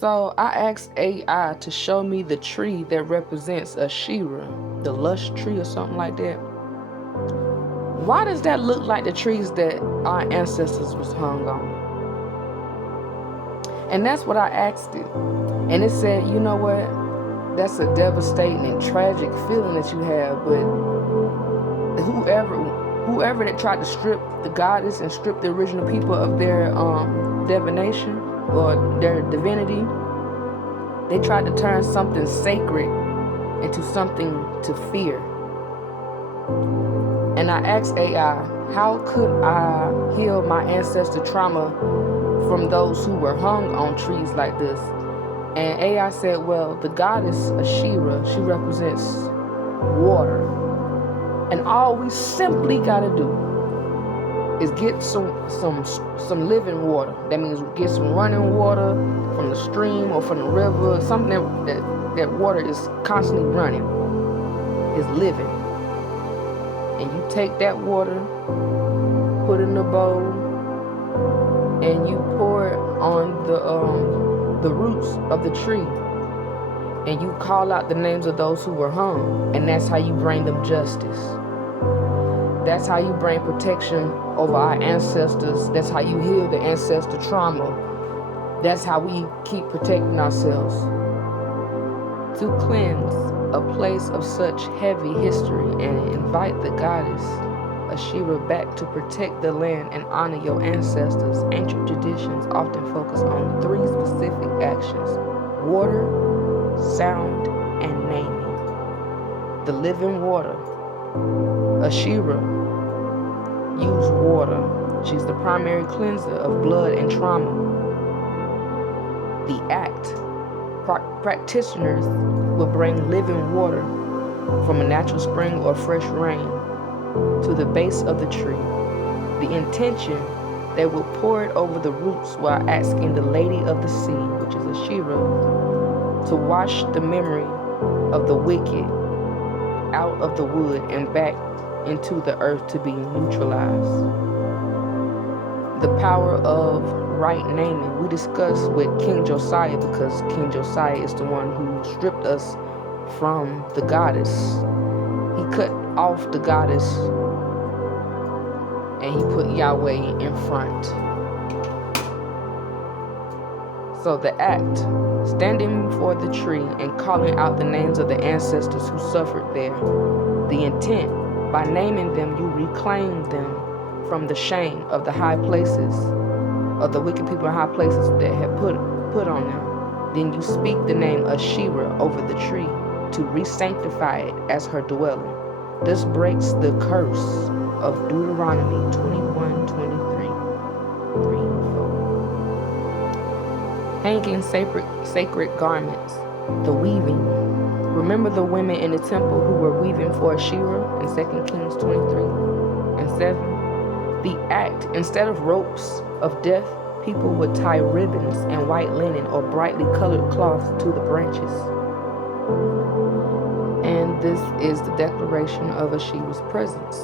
So I asked AI to show me the tree that represents Asherah, the lush tree or something like that. Why does that look like the trees that our ancestors was hung on? And that's what I asked it. And it said, you know what? That's a devastating and tragic feeling that you have, but whoever that tried to strip the goddess and strip the original people of their divination or their divinity, they tried to turn something sacred into something to fear. And I asked AI, how could I heal my ancestor trauma from those who were hung on trees like this? And AI said, well, the goddess Asherah, she represents water. And all we simply gotta do is get some living water. That means get some running water from the stream or from the river, something that water is constantly running, is living. And you take that water, put it in a bowl, and you pour it on the roots of the tree. And you call out the names of those who were hung. And that's how you bring them justice. That's how you bring protection over our ancestors. That's how you heal the ancestor trauma. That's how we keep protecting ourselves. To cleanse a place of such heavy history and invite the goddess Asherah back to protect the land and honor your ancestors, ancient traditions often focus on 3 specific actions: water, sound, and naming. The living water. Asherah used water. She's the primary cleanser of blood and trauma. The act. Practitioners will bring living water from a natural spring or fresh rain to the base of the tree. The intention, they will pour it over the roots while asking the Lady of the Sea, which is Asherah, to wash the memory of the wicked out of the wood and back into the earth to be neutralized. The power of right naming. We discussed with King Josiah because King Josiah is the one who stripped us from the goddess. He cut off the goddess and he put Yahweh in front. So the act, standing before the tree and calling out the names of the ancestors who suffered there. The intent, by naming them, you reclaim them from the shame of the high places, of the wicked people in high places that had put on them. Then you speak the name Asherah over the tree to re-sanctify it as her dwelling. This breaks the curse of Deuteronomy 21:23. 3 and 4. Hanging sacred garments. The weaving. Remember the women in the temple who were weaving for Asherah in 2 Kings 23:7? The act, instead of ropes of death, people would tie ribbons and white linen or brightly colored cloth to the branches. And this is the declaration of Asherah's presence.